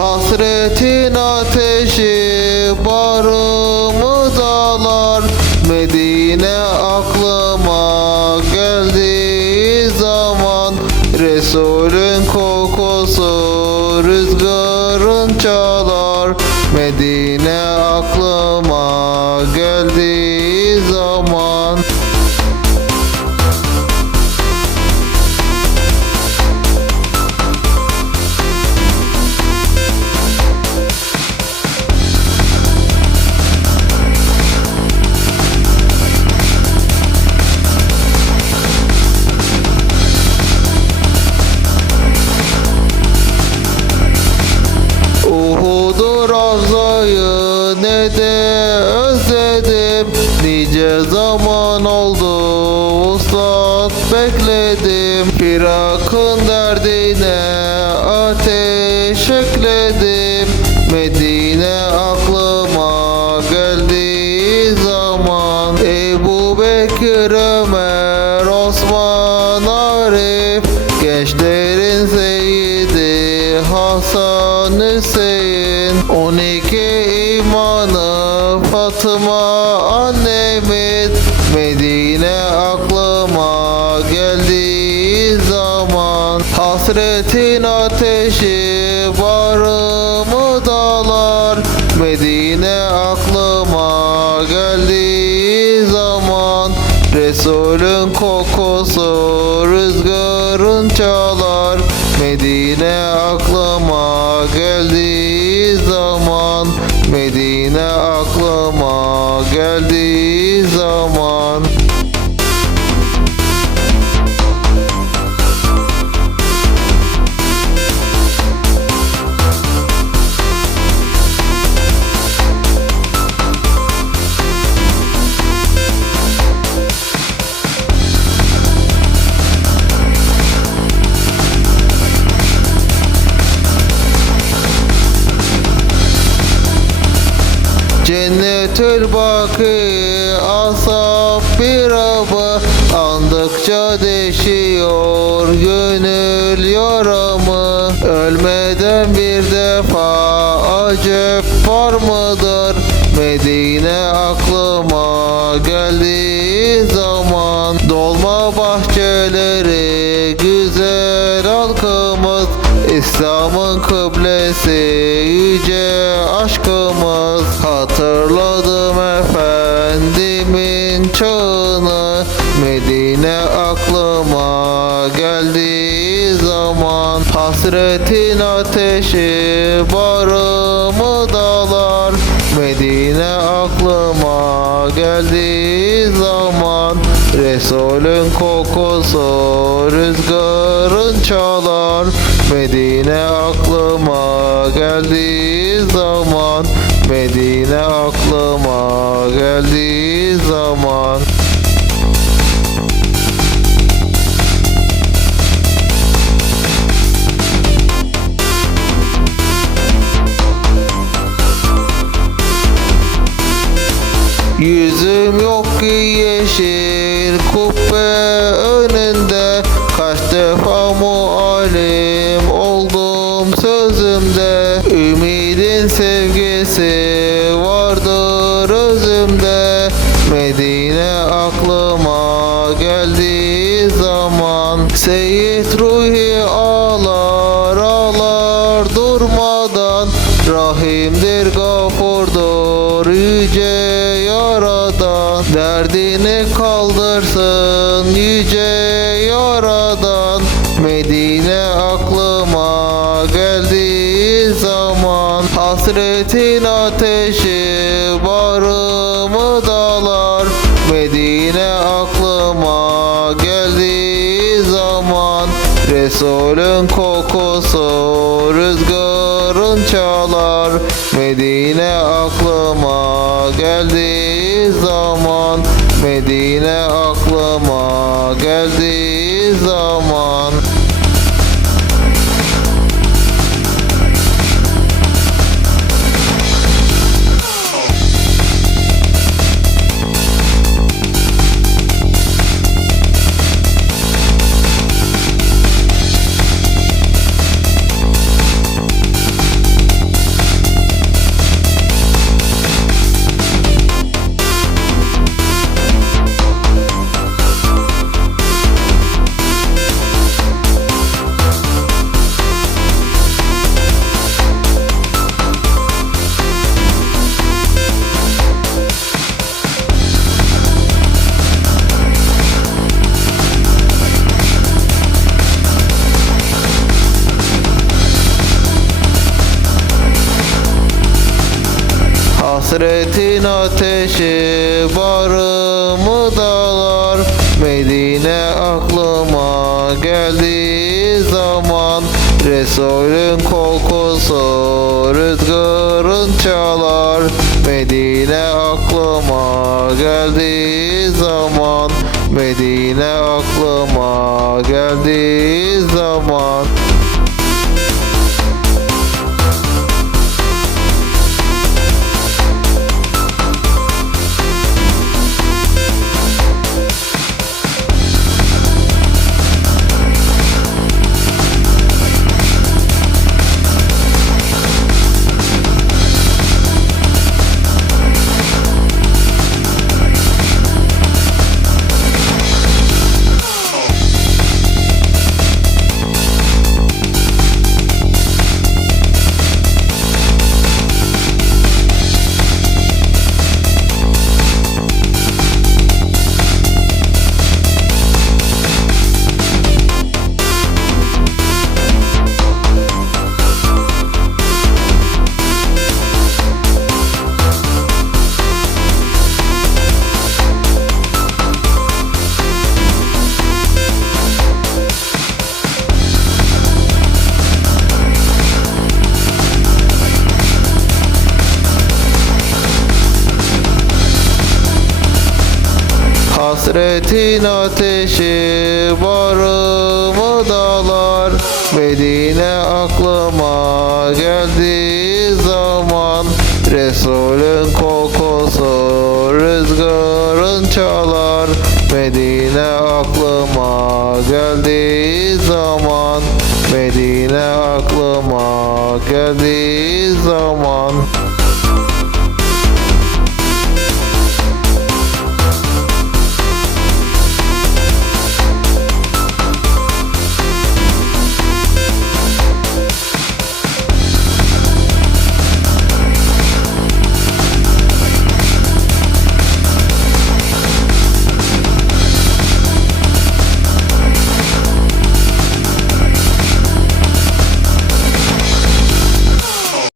Hasretin ateşi barımı dağlar Medine aklıma geldiği zaman Resulün kokusu rüzgarın çalar. Medine aklıma ne de özledim. Nice zaman oldu uslat bekledim. Firakın derdine ateş ekledim. Medine aklıma geldiği zaman Ebu Bekir Ömer Osman Arif Gençlerin seyidi Hasan Hüseyin. 12 imanı Fatıma annemin Medine aklıma geldiği zaman Hasretin ateşi barımı dağlar Medine aklıma geldiği zaman Resulün kokusu rüzgarın çalar. Medine aklıma geldiği zaman Medine aklıma geldiği Cennetül Baki asap bir abı Andıkça deşiyor gönül yaramı. Ölmeden bir defa acep var mıdır? Medine aklıma geldiği zaman Dolma bahçeleri güzel halkımız. İslam'ın kıblesi yüce aşkımız Hatırladım efendimin çağını Medine aklıma geldiği zaman Hasretin ateşi barımı dağlar Medine aklıma geldiği zaman Resulün kokusu rüzgarın çalar. Medine aklıma geldiği zaman Medine aklıma geldiği zaman sevgisi vardır özümde. Medine aklıma geldiği zaman Seyit Ruhi ağlar ağlar durmadan. Rahimdir gafurdur yüce yaradan. Derdini kaldırsın yüce yaradan. Medine Hasretin ateşi barımı dağlar Medine aklıma geldiği zaman Resulün kokusu rüzgarın çalar. Medine aklıma geldiği zaman Medine aklıma geldiği zaman Hasretin ateşi barımı dağlar Medine aklıma geldiği zaman Resulün kokusu rüzgarın çalar. Medine aklıma geldiği zaman Medine aklıma geldiği zaman Hasretin ateşi barımı dağlar Medine aklıma geldiği zaman Resulün kokusu rüzgarın çalar. Medine aklıma geldiği zaman Medine aklıma geldiği zaman